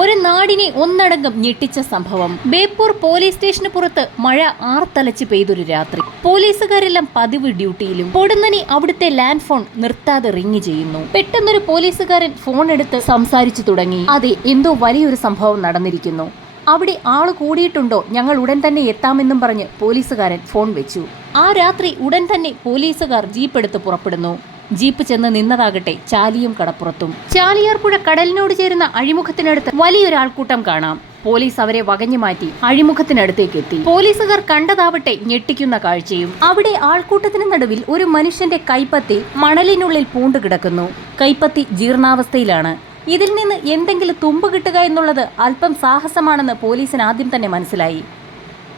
ഒരു നാടിനെ ഒന്നടങ്കം ഞെട്ടിച്ച സംഭവം. ബേപ്പൂർ പോലീസ് സ്റ്റേഷന് പുറത്ത് മഴ ആർത്തലച്ച് പെയ്തൊരു രാത്രി. പോലീസുകാരെല്ലാം പതിവ് ഡ്യൂട്ടിയിലും. പൊടുന്നനെ അവിടുത്തെ ലാൻഡ് ഫോൺ നിർത്താതെ റിങ് ചെയ്യുന്നു. പെട്ടെന്നൊരു പോലീസുകാരൻ ഫോൺ എടുത്ത് സംസാരിച്ചു തുടങ്ങി. അതെ, എന്തോ വലിയൊരു സംഭവം നടന്നിരിക്കുന്നു. അവിടെ ആള് കൂടിയിട്ടുണ്ടോ, ഞങ്ങൾ ഉടൻ തന്നെ എത്താമെന്നും പറഞ്ഞ് പോലീസുകാരൻ ഫോൺ വെച്ചു. ആ രാത്രി ഉടൻ തന്നെ പോലീസുകാർ ജീപ്പ് എടുത്ത് പുറപ്പെടുന്നു. ജീപ്പ് ചെന്ന് നിന്നതാകട്ടെ ചാലിയും കടപ്പുറത്തും. ചാലിയാർ പുഴ കടലിനോട് ചേരുന്ന അഴിമുഖത്തിനടുത്ത് വലിയൊരാൾക്കൂട്ടം കാണാം. പോലീസ് അവരെ വകഞ്ഞു മാറ്റി അഴിമുഖത്തിനടുത്തേക്ക് എത്തി. പോലീസുകാർ കണ്ടതാവട്ടെ ഞെട്ടിക്കുന്ന കാഴ്ചയും. അവിടെ ആൾക്കൂട്ടത്തിന് നടുവിൽ ഒരു മനുഷ്യന്റെ കൈപ്പത്തി മണലിനുള്ളിൽ പൂണ്ടുകിടക്കുന്നു. കൈപ്പത്തി ജീർണാവസ്ഥയിലാണ്. ഇതിൽ നിന്ന് എന്തെങ്കിലും തുമ്പ് കിട്ടുക എന്നുള്ളത് അല്പം സാഹസമാണെന്ന് പോലീസിന് ആദ്യം തന്നെ മനസ്സിലായി.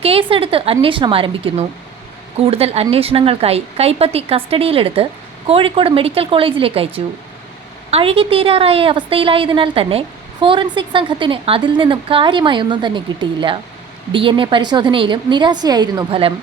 കേസെടുത്ത് അന്വേഷണം ആരംഭിക്കുന്നു. കൂടുതൽ അന്വേഷണങ്ങൾക്കായി കൈപ്പത്തി കസ്റ്റഡിയിലെടുത്ത് കോഴിക്കോട് മെഡിക്കൽ കോളേജിലേക്ക് അയച്ചു. അഴുകിത്തീരാറായ അവസ്ഥയിലായതിനാൽ തന്നെ ഫോറൻസിക് സംഘത്തിന് അതിൽ നിന്നും കാര്യമായൊന്നും തന്നെ കിട്ടിയില്ല. DNA പരിശോധനയിലും നിരാശയായിരുന്നു ഫലം.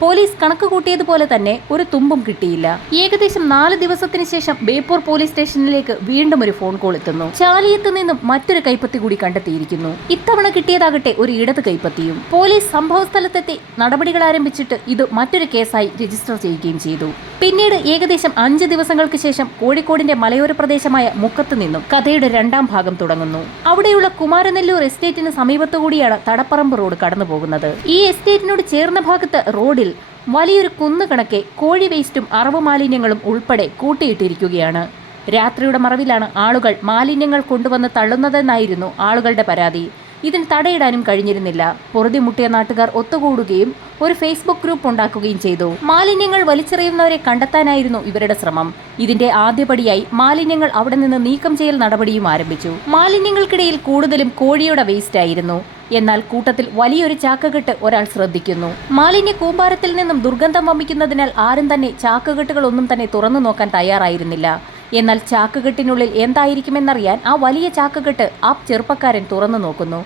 പോലീസ് കണക്ക് കൂട്ടിയതുപോലെ തന്നെ ഒരു തുമ്പും കിട്ടിയില്ല. ഏകദേശം 4 ദിവസത്തിന് ശേഷം ബേപ്പൂർ പോലീസ് സ്റ്റേഷനിലേക്ക് വീണ്ടും ഒരു ഫോൺ കോൾ എത്തുന്നു. ചാലിയത്ത് നിന്നും മറ്റൊരു കൈപ്പത്തി കൂടി കണ്ടെത്തിയിരിക്കുന്നു. ഇത്തവണ കിട്ടിയതാകട്ടെ ഒരു ഇടത് കൈപ്പത്തിയും. പോലീസ് സംഭവസ്ഥലത്തെത്തി നടപടികൾ ആരംഭിച്ചിട്ട് ഇത് മറ്റൊരു കേസായി രജിസ്റ്റർ ചെയ്യുകയും ചെയ്തു. പിന്നീട് ഏകദേശം 5 ദിവസങ്ങൾക്ക് ശേഷം കോഴിക്കോടിന്റെ മലയോര പ്രദേശമായ മുക്കത്ത് നിന്നും കഥയുടെ 2ാം ഭാഗം തുടങ്ങുന്നു. അവിടെയുള്ള കുമാരനെല്ലൂർ എസ്റ്റേറ്റിന് സമീപത്തുകൂടിയാണ് തടപ്പറമ്പ് റോഡ് കടന്നു പോകുന്നത്. ഈ എസ്റ്റേറ്റിനോട് ചേർന്ന ഭാഗത്ത് റോഡിൽ വലിയൊരു കുന്നുകണക്കെ കോഴി വേസ്റ്റും അറവ് മാലിന്യങ്ങളും ഉൾപ്പെടെ കൂട്ടിയിട്ടിരിക്കുകയാണ്. രാത്രിയുടെ മറവിലാണ് ആളുകൾ മാലിന്യങ്ങൾ കൊണ്ടുവന്ന് തള്ളുന്നതെന്നായിരുന്നു ആളുകളുടെ പരാതി. ഇതിന് തടയിടാനും കഴിഞ്ഞിരുന്നില്ല. പൊറുതിമുട്ടിയ നാട്ടുകാർ ഒത്തുകൂടുകയും ഒരു ഫേസ്ബുക്ക് ഗ്രൂപ്പ് ഉണ്ടാക്കുകയും ചെയ്തു. മാലിന്യങ്ങൾ വലിച്ചെറിയുന്നവരെ കണ്ടെത്താനായിരുന്നു ഇവരുടെ ശ്രമം. ഇതിന്റെ ആദ്യപടിയായി മാലിന്യങ്ങൾ അവിടെ നിന്ന് നീക്കം ചെയ്യൽ നടപടിയും ആരംഭിച്ചു. മാലിന്യങ്ങൾക്കിടയിൽ കൂടുതലും കോഴിയുടെ വേസ്റ്റ് ആയിരുന്നു. എന്നാൽ കൂട്ടത്തിൽ വലിയൊരു ചാക്കുകെട്ട് ഒരാൾ ശ്രദ്ധിക്കുന്നു. മാലിന്യ കൂമ്പാരത്തിൽ നിന്നും ദുർഗന്ധം വമിക്കുന്നതിനാൽ ആരും തന്നെ ചാക്കുകെട്ടുകളൊന്നും തന്നെ തുറന്നു നോക്കാൻ തയ്യാറായിരുന്നില്ല. എന്നാൽ ചാക്കുകെട്ടിനുള്ളിൽ എന്തായിരിക്കുമെന്നറിയാൻ ആ വലിയ ചാക്കുകെട്ട് ആ ചെറുപ്പക്കാരൻ തുറന്നു നോക്കുന്നു.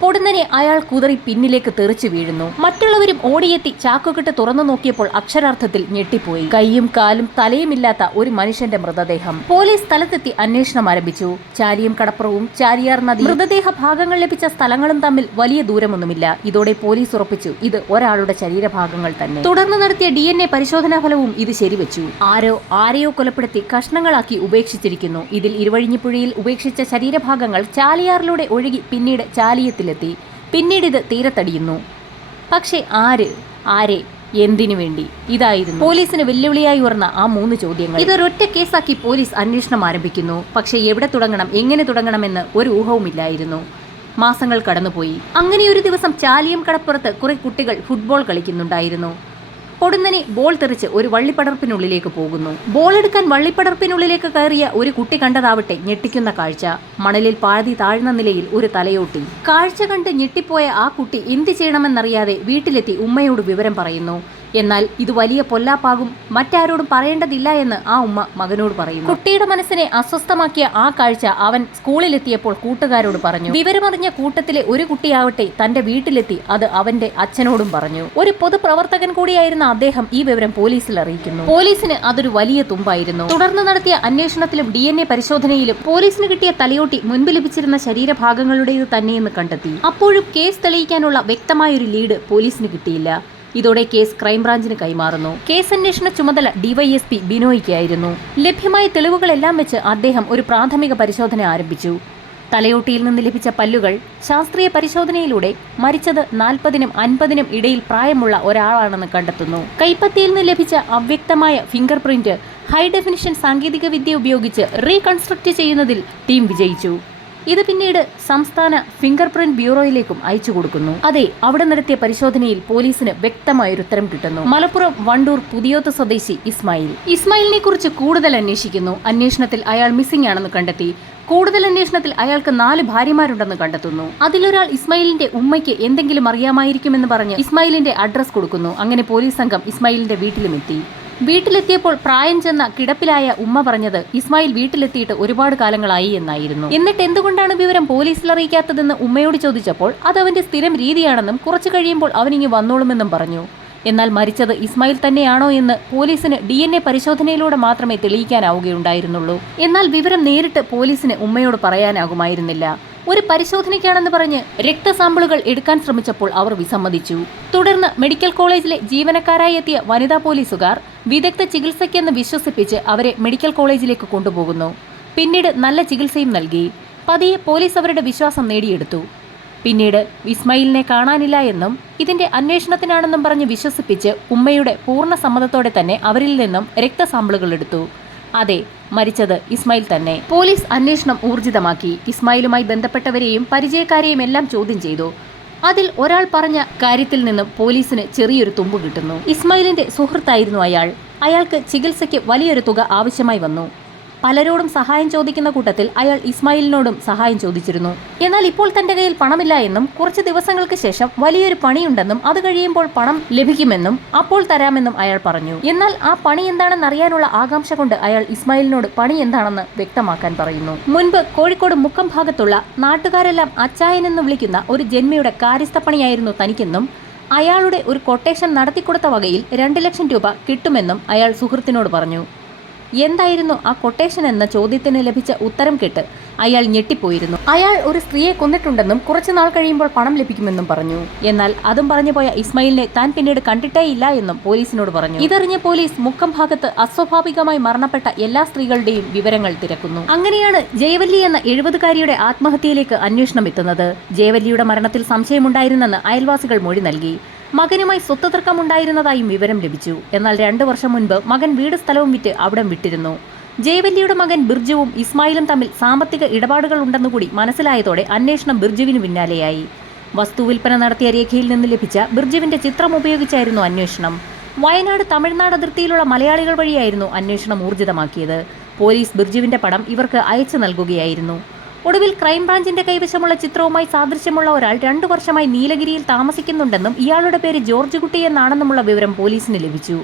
പൊടുന്നനെ അയാൾ കുതറി പിന്നിലേക്ക് തെറിച്ചു വീഴുന്നു. മറ്റുള്ളവരും ഓടിയെത്തി ചാക്കുകെട്ട് തുറന്നു നോക്കിയപ്പോൾ അക്ഷരാർത്ഥത്തിൽ ഞെട്ടിപ്പോയി. കൈയും കാലും തലയുമില്ലാത്ത ഒരു മനുഷ്യന്റെ മൃതദേഹം. പോലീസ് സ്ഥലത്തെത്തി അന്വേഷണം ആരംഭിച്ചു. ചാലിയും കടപ്പുറവും ചാലിയാർ നദി മൃതദേഹ ഭാഗങ്ങൾ ലഭിച്ച സ്ഥലങ്ങളും തമ്മിൽ വലിയ ദൂരമൊന്നുമില്ല. ഇതോടെ പോലീസ് ഉറപ്പിച്ചു ഇത് ഒരാളുടെ ശരീരഭാഗങ്ങൾ തന്നെ. തുടർന്ന് നടത്തിയ DNA പരിശോധനാ ഫലവും ഇത് ശരിവെച്ചു. ആരെയോ കൊലപ്പെടുത്തി കഷ്ണങ്ങളാക്കി ഉപേക്ഷിച്ചിരിക്കുന്നു. ഇതിൽ ഇരുവഴിഞ്ഞിപ്പുഴയിൽ ഉപേക്ഷിച്ച ശരീരഭാഗങ്ങൾ ചാലിയാറിലൂടെ ഒഴുകി പിന്നീട് ചാലിയത്തിൽ പിന്നീട് ഇത് തീരത്തടിയുന്നു. പക്ഷെ ആരെ എന്തിനു വേണ്ടി? ഇതായിരുന്നു പോലീസിന് വെല്ലുവിളിയായി ഉയർന്ന ആ 3 ചോദ്യങ്ങൾ. ഇതൊരൊറ്റ കേസാക്കി പോലീസ് അന്വേഷണം ആരംഭിക്കുന്നു. പക്ഷെ എവിടെ തുടങ്ങണം, എങ്ങനെ തുടങ്ങണമെന്ന് ഒരു ഊഹവുമില്ലായിരുന്നു. മാസങ്ങൾ കടന്നുപോയി. അങ്ങനെ ഒരു ദിവസം ചാലിയം കടപ്പുറത്ത് കുറെ കുട്ടികൾ ഫുട്ബോൾ കളിക്കുന്നുണ്ടായിരുന്നു. പൊടുന്നനെ ബോൾ തെറിച്ച് ഒരു വള്ളിപ്പടർപ്പിനുള്ളിലേക്ക് പോകുന്നു. ബോൾ എടുക്കാൻ വള്ളിപ്പടർപ്പിനുള്ളിലേക്ക് കയറിയ ഒരു കുട്ടി കണ്ടതാവട്ടെ ഞെട്ടിക്കുന്ന കാഴ്ച. മണലിൽ പാതി താഴ്ന്ന നിലയിൽ ഒരു തലയോട്ടി. കാഴ്ച കണ്ട് ഞെട്ടിപ്പോയ ആ കുട്ടി എന്ത് ചെയ്യണമെന്നറിയാതെ വീട്ടിലെത്തി ഉമ്മയോട് വിവരം പറയുന്നു. എന്നാൽ ഇത് വലിയ പൊല്ലാപ്പാകും, മറ്റാരോടും പറയേണ്ടതില്ല എന്ന് ആ ഉമ്മ മകനോട് പറയുന്നു. കുട്ടിയുടെ മനസ്സിനെ അസ്വസ്ഥമാക്കിയ ആ കാഴ്ച അവൻ സ്കൂളിലെത്തിയപ്പോൾ കൂട്ടുകാരോട് പറഞ്ഞു. വിവരമറിഞ്ഞ കൂട്ടത്തിലെ ഒരു കുട്ടിയാവട്ടെ തന്റെ വീട്ടിലെത്തി അത് അവന്റെ അച്ഛനോടും പറഞ്ഞു. ഒരു പൊതുപ്രവർത്തകൻ കൂടിയായിരുന്ന അദ്ദേഹം ഈ വിവരം പോലീസിൽ അറിയിക്കുന്നു. പോലീസിന് അതൊരു വലിയ തുമ്പായിരുന്നു. തുടർന്ന് നടത്തിയ അന്വേഷണത്തിലും DNA പരിശോധനയിലും പോലീസിന് കിട്ടിയ തലയോട്ടി മുൻപ് ലഭിച്ചിരുന്ന ശരീരഭാഗങ്ങളുടേത് തന്നെയെന്ന് കണ്ടെത്തി. അപ്പോഴും കേസ് തെളിയിക്കാനുള്ള വ്യക്തമായൊരു ലീഡ് പോലീസിന് കിട്ടിയില്ല. ഇതോടെ കേസ് ക്രൈംബ്രാഞ്ചിന് കൈമാറുന്നു. കേസ് അന്വേഷണ ചുമതല DYSP ബിനോയ്ക്കായിരുന്നു. ലഭ്യമായ തെളിവുകളെല്ലാം വെച്ച് അദ്ദേഹം ഒരു പ്രാഥമിക പരിശോധന ആരംഭിച്ചു. തലയോട്ടിയിൽ നിന്ന് ലഭിച്ച പല്ലുകൾ ശാസ്ത്രീയ പരിശോധനയിലൂടെ മരിച്ചത് 40-നും 50-നും ഇടയിൽ പ്രായമുള്ള ഒരാളാണെന്ന് കണ്ടെത്തുന്നു. കൈപ്പത്തിയിൽ നിന്ന് ലഭിച്ച അവ്യക്തമായ ഫിംഗർ പ്രിന്റ് ഹൈ ഡെഫിനിഷൻ സാങ്കേതിക വിദ്യ ഉപയോഗിച്ച് റീകൺസ്ട്രക്ട് ചെയ്യുന്നതിൽ ടീം വിജയിച്ചു. ഇത് പിന്നീട് സംസ്ഥാന ഫിംഗർ പ്രിന്റ് ബ്യൂറോയിലേക്കും അയച്ചു കൊടുക്കുന്നു. അതെ, അവിടെ നടത്തിയ പരിശോധനയിൽ പോലീസിന് വ്യക്തമായൊരു ഉത്തരം കിട്ടുന്നു. മലപ്പുറം വണ്ടൂർ പുതിയോത്ത് സ്വദേശി ഇസ്മായിലിനെ കുറിച്ച് കൂടുതൽ അന്വേഷിക്കുന്നു. അന്വേഷണത്തിൽ അയാൾ മിസ്സിംഗ് ആണെന്ന് കണ്ടെത്തി. കൂടുതൽ അന്വേഷണത്തിൽ അയാൾക്ക് 4 ഭാര്യമാരുണ്ടെന്ന് കണ്ടെത്തുന്നു. അതിലൊരാൾ ഇസ്മായിലിന്റെ ഉമ്മയ്ക്ക് എന്തെങ്കിലും അറിയാമായിരിക്കുമെന്ന് പറഞ്ഞ് ഇസ്മായിലിന്റെ അഡ്രസ് കൊടുക്കുന്നു. അങ്ങനെ പോലീസ് സംഘം ഇസ്മായിലിന്റെ വീട്ടിലുമെത്തി. വീട്ടിലെത്തിയപ്പോൾ പ്രായം ചെന്ന കിടപ്പിലായ ഉമ്മ പറഞ്ഞത് ഇസ്മായിൽ വീട്ടിലെത്തിയിട്ട് ഒരുപാട് കാലങ്ങളായി എന്നായിരുന്നു. എന്നിട്ട് എന്തുകൊണ്ടാണ് വിവരം പോലീസിൽ അറിയിക്കാത്തതെന്ന് ഉമ്മയോട് ചോദിച്ചപ്പോൾ അത് അവന്റെ സ്ഥിരം രീതിയാണെന്നും കുറച്ചു കഴിയുമ്പോൾ അവനിങ്ങി വന്നോളുമെന്നും പറഞ്ഞു. എന്നാൽ മരിച്ചത് ഇസ്മായിൽ തന്നെയാണോ എന്ന് പോലീസിന് DNA പരിശോധനയിലൂടെ മാത്രമേ തെളിയിക്കാനാവുകയുണ്ടായിരുന്നുള്ളൂ. എന്നാൽ വിവരം നേരിട്ട് പോലീസിന് ഉമ്മയോട് പറയാനാകുമായിരുന്നില്ല. ഒരു പരിശോധനയ്ക്കാണെന്ന് പറഞ്ഞ് രക്തസാമ്പിളുകൾ എടുക്കാൻ ശ്രമിച്ചപ്പോൾ അവർ വിസമ്മതിച്ചു. തുടർന്ന് മെഡിക്കൽ കോളേജിലെ ജീവനക്കാരായി എത്തിയ വനിതാ പോലീസുകാർ വിദഗ്ധ ചികിത്സയ്ക്കെന്ന് വിശ്വസിപ്പിച്ച് അവരെ മെഡിക്കൽ കോളേജിലേക്ക് കൊണ്ടുപോകുന്നു. പിന്നീട് നല്ല ചികിത്സയും നൽകി. പതിയെ പോലീസ് അവരുടെ വിശ്വാസം നേടിയെടുത്തു. പിന്നീട് ഇസ്മായിലിനെ കാണാനില്ല എന്നും ഇതിന്റെ അന്വേഷണത്തിനാണെന്നും പറഞ്ഞ് വിശ്വസിപ്പിച്ച് ഉമ്മയുടെ പൂർണ്ണ സമ്മതത്തോടെ തന്നെ അവരിൽ നിന്നും രക്തസാമ്പിളുകൾ എടുത്തു. അതെ, മരിച്ചത് ഇസ്മായിൽ തന്നെ. പോലീസ് അന്വേഷണം ഊർജിതമാക്കി. ഇസ്മായിലുമായി ബന്ധപ്പെട്ടവരെയും പരിചയക്കാരെയും എല്ലാം ചോദ്യം ചെയ്തു. അതിൽ ഒരാൾ പറഞ്ഞ കാര്യത്തിൽ നിന്നും പോലീസിന് ചെറിയൊരു തുമ്പ് കിട്ടുന്നു. ഇസ്മായിലിന്റെ സുഹൃത്തായിരുന്നു അയാൾ. അയാൾക്ക് ചികിത്സയ്ക്ക് വലിയൊരു തുക ആവശ്യമായി വന്നു. പലരോടും സഹായം ചോദിക്കുന്ന കൂട്ടത്തിൽ അയാൾ ഇസ്മായിലിനോടും സഹായം ചോദിച്ചിരുന്നു. എന്നാൽ ഇപ്പോൾ തന്റെ കയ്യിൽ പണമില്ല എന്നും കുറച്ച് ദിവസങ്ങൾക്ക് ശേഷം വലിയൊരു പണിയുണ്ടെന്നും അത് കഴിയുമ്പോൾ പണം ലഭിക്കുമെന്നും അപ്പോൾ തരാമെന്നും അയാൾ പറഞ്ഞു. എന്നാൽ ആ പണി എന്താണെന്ന് അറിയാനുള്ള ആകാംക്ഷ കൊണ്ട് അയാൾ ഇസ്മായിലിനോട് പണി എന്താണെന്ന് വ്യക്തമാക്കാൻ പറയുന്നു. മുൻപ് കോഴിക്കോട് മുക്കം ഭാഗത്തുള്ള നാട്ടുകാരെല്ലാം അച്ചായൻ എന്ന് വിളിക്കുന്ന ഒരു ജന്മിയുടെ കാര്യസ്ഥപ്പണിയായിരുന്നു തനിക്കെന്നും അയാളുടെ ഒരു കൊട്ടേഷൻ നടത്തിക്കൊടുത്ത വകയിൽ 2 ലക്ഷം രൂപ കിട്ടുമെന്നും അയാൾ സുഹൃത്തിനോട് പറഞ്ഞു. എന്തായിരുന്നു ആ കൊട്ടേഷൻ എന്ന ചോദ്യത്തിന് ലഭിച്ച ഉത്തരം കേട്ട് അയാൾ ഞെട്ടിപ്പോയിരുന്നു. അയാൾ ഒരു സ്ത്രീയെ കൊന്നിട്ടുണ്ടെന്നും കുറച്ചുനാൾ കഴിയുമ്പോൾ പണം ലഭിക്കുമെന്നും പറഞ്ഞു. എന്നാൽ അതും പറഞ്ഞു പോയ ഇസ്മായിലിനെ താൻ പിന്നീട് കണ്ടിട്ടേയില്ല എന്നും പോലീസിനോട് പറഞ്ഞു. ഇതറിഞ്ഞ പോലീസ് മുക്കം ഭാഗത്ത് അസ്വാഭാവികമായി മരണപ്പെട്ട എല്ലാ സ്ത്രീകളുടെയും വിവരങ്ങൾ തിരക്കുന്നു. അങ്ങനെയാണ് ജയവല്ലി എന്ന 70-കാരിയുടെ ആത്മഹത്യയിലേക്ക് അന്വേഷണം എത്തുന്നത്. ജയവല്ലിയുടെ മരണത്തിൽ സംശയമുണ്ടായിരുന്നെന്ന് അയൽവാസികൾ മൊഴി നൽകി. മകനുമായി സ്വത്ത് തർക്കമുണ്ടായിരുന്നതായും വിവരം ലഭിച്ചു. എന്നാൽ 2 വർഷം മുൻപ് മകൻ വീട് സ്ഥലവും വിറ്റ് അവിടം വിട്ടിരുന്നു. ജയവല്ലിയുടെ മകൻ ബിർജുവും ഇസ്മായിലും തമ്മിൽ സാമ്പത്തിക ഇടപാടുകൾ ഉണ്ടെന്നുകൂടി മനസ്സിലായതോടെ അന്വേഷണം ബിർജുവിന് പിന്നാലെയായി. വസ്തുവിൽപ്പന നടത്തിയ രേഖയിൽ നിന്ന് ലഭിച്ച ബിർജുവിന്റെ ചിത്രം ഉപയോഗിച്ചായിരുന്നു അന്വേഷണം. വയനാട് തമിഴ്നാട് അതിർത്തിയിലുള്ള മലയാളികൾ വഴിയായിരുന്നു അന്വേഷണം ഊർജിതമാക്കിയത്. പോലീസ് ബിർജുവിന്റെ പടം ഇവർക്ക് അയച്ചു നൽകുകയായിരുന്നു. ഒടുവിൽ ക്രൈംബ്രാഞ്ചിന്റെ കൈവശമുള്ള ചിത്രവുമായി സാദൃശ്യമുള്ള ഒരാൾ 2 വർഷമായി നീലഗിരിയിൽ താമസിക്കുന്നുണ്ടെന്നും ഇയാളുടെ പേര് ജോർജ് കുട്ടി എന്നാണെന്നുമുള്ള വിവരം പോലീസിന് ലഭിച്ചു.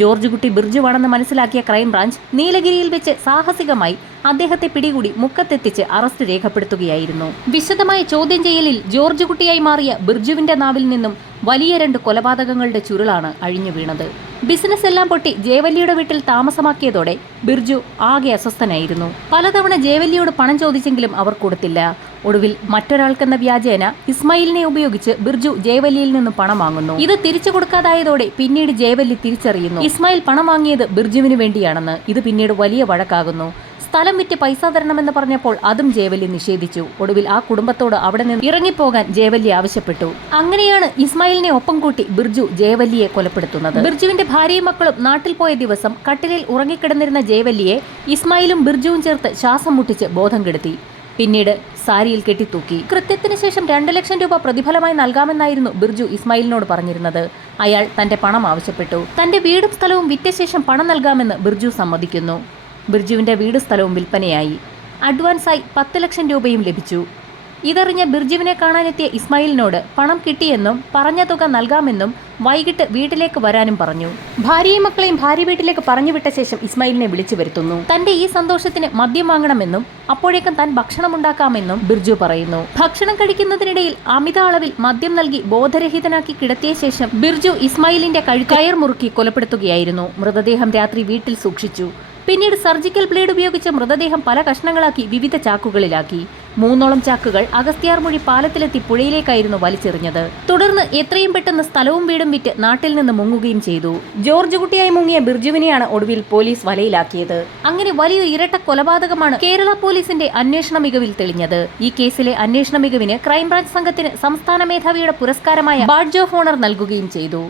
ജോർജ് കുട്ടി ബിർജുവാണെന്ന് മനസ്സിലാക്കിയ ക്രൈംബ്രാഞ്ച് നീലഗിരിയിൽ വെച്ച് സാഹസികമായി അദ്ദേഹത്തെ പിടികൂടി മുക്കത്തെത്തിച്ച് അറസ്റ്റ് രേഖപ്പെടുത്തുകയായിരുന്നു. വിശദമായ ചോദ്യം ചെയ്യലിൽ ജോർജ് കുട്ടിയായി മാറിയ ബിർജുവിന്റെ നാവിൽ നിന്നും വലിയ 2 കൊലപാതകങ്ങളുടെ ചുരുളാണ് അഴിഞ്ഞു വീണത്. ബിസിനസ് എല്ലാം പൊട്ടി ജയവല്ലിയുടെ വീട്ടിൽ താമസമാക്കിയതോടെ ബിർജു ആകെ അസ്വസ്ഥനായിരുന്നു. പലതവണ ജയവല്ലിയോട് പണം ചോദിച്ചെങ്കിലും അവർ കൊടുത്തില്ല. ഒടുവിൽ മറ്റൊരാൾക്കെന്ന വ്യാജേന ഇസ്മായിലിനെ ഉപയോഗിച്ച് ബിർജു ജയവല്ലിയിൽ നിന്നും പണം വാങ്ങുന്നു. ഇത് തിരിച്ചു കൊടുക്കാതായതോടെ പിന്നീട് ജയവല്ലി തിരിച്ചറിയുന്നു ഇസ്മായിൽ പണം വാങ്ങിയത് ബിർജുവിന് വേണ്ടിയാണെന്ന്. ഇത് പിന്നീട് വലിയ വഴക്കാകുന്നു. സ്ഥലം വിറ്റ് പൈസ തരണമെന്ന് പറഞ്ഞപ്പോൾ അതും ജയവല്ലി നിഷേധിച്ചു. ഒടുവിൽ ആ കുടുംബത്തോട് അവിടെ നിന്ന് ഇറങ്ങിപ്പോകാൻ ജയവല്ലി ആവശ്യപ്പെട്ടു. അങ്ങനെയാണ് ഇസ്മായിലിനെ ഒപ്പം കൂട്ടി ബിർജു ജയവല്ലിയെ കൊലപ്പെടുത്തുന്നത്. ബിർജുവിന്റെ ഭാര്യയും മക്കളും നാട്ടിൽ പോയ ദിവസം കട്ടിലിൽ ഉറങ്ങിക്കിടന്നിരുന്ന ജയവല്ലിയെ ഇസ്മായിലും ബിർജുവും ചേർത്ത് ശ്വാസം മുട്ടിച്ച് ബോധം കെടുത്തി. പിന്നീട് സാരിയിൽ കെട്ടിത്തൂക്കി. കൃത്യത്തിന് ശേഷം 2 ലക്ഷം രൂപ പ്രതിഫലമായി നൽകാമെന്നായിരുന്നു ബിർജു ഇസ്മായിലിനോട് പറഞ്ഞിരുന്നത്. അയാൾ തന്റെ പണം ആവശ്യപ്പെട്ടു. തന്റെ വീടും സ്ഥലവും വിറ്റ ശേഷം പണം നൽകാമെന്ന് ബിർജു സമ്മതിക്കുന്നു. ബിർജുവിന്റെ വീട് സ്ഥലവും വിൽപ്പനയായി. അഡ്വാൻസായി 10 ലക്ഷം രൂപയും ലഭിച്ചു. ഇതറിഞ്ഞ ബിർജുവിനെ കാണാനെത്തിയ ഇസ്മായിലിനോട് പണം കിട്ടിയെന്നും പറഞ്ഞ തുക നൽകാമെന്നും വൈകിട്ട് വീട്ടിലേക്ക് വരാനും പറഞ്ഞു. ഭാര്യയും മക്കളെയും ഭാര്യ വീട്ടിലേക്ക് പറഞ്ഞുവിട്ട ശേഷം ഇസ്മായിലിനെ വിളിച്ചു വരുത്തുന്നു. തന്റെ ഈ സന്തോഷത്തിന് മദ്യം വാങ്ങണമെന്നും അപ്പോഴേക്കും താൻ ഭക്ഷണം ഉണ്ടാക്കാമെന്നും ബിർജു പറയുന്നു. ഭക്ഷണം കഴിക്കുന്നതിനിടയിൽ അമിത അളവിൽ മദ്യം നൽകി ബോധരഹിതനാക്കി കിടത്തിയ ശേഷം ബിർജു ഇസ്മായിലിന്റെ കയർ മുറുക്കി കൊലപ്പെടുത്തുകയായിരുന്നു. മൃതദേഹം രാത്രി വീട്ടിൽ സൂക്ഷിച്ചു. പിന്നീട് സർജിക്കൽ ബ്ലേഡ് ഉപയോഗിച്ച് മൃതദേഹം പല കഷ്ണങ്ങളാക്കി വിവിധ ചാക്കുകളിലാക്കി. 3ഓളം ചാക്കുകൾ അഗസ്ത്യാർമൊഴി പാലത്തിലെത്തി പുഴയിലേക്കായിരുന്നു വലിച്ചെറിഞ്ഞത്. തുടർന്ന് എത്രയും പെട്ടെന്ന് സ്ഥലവും വീടും വിറ്റ് നാട്ടിൽ നിന്ന് മുങ്ങുകയും ചെയ്തു. ജോർജ് കുട്ടിയായി മുങ്ങിയ ബിർജുവിനെയാണ് ഒടുവിൽ പോലീസ് വലയിലാക്കിയത്. അങ്ങനെ വലിയൊരു ഇരട്ട കൊലപാതകമാണ് കേരള പോലീസിന്റെ അന്വേഷണ മികവിൽ തെളിഞ്ഞത്. ഈ കേസിലെ അന്വേഷണ മികവിന് ക്രൈംബ്രാഞ്ച് സംഘത്തിന് സംസ്ഥാന മേധാവിയുടെ പുരസ്കാരമായ ബാഡ്ജ് ഓഫ് ഓണർ നൽകുകയും ചെയ്തു.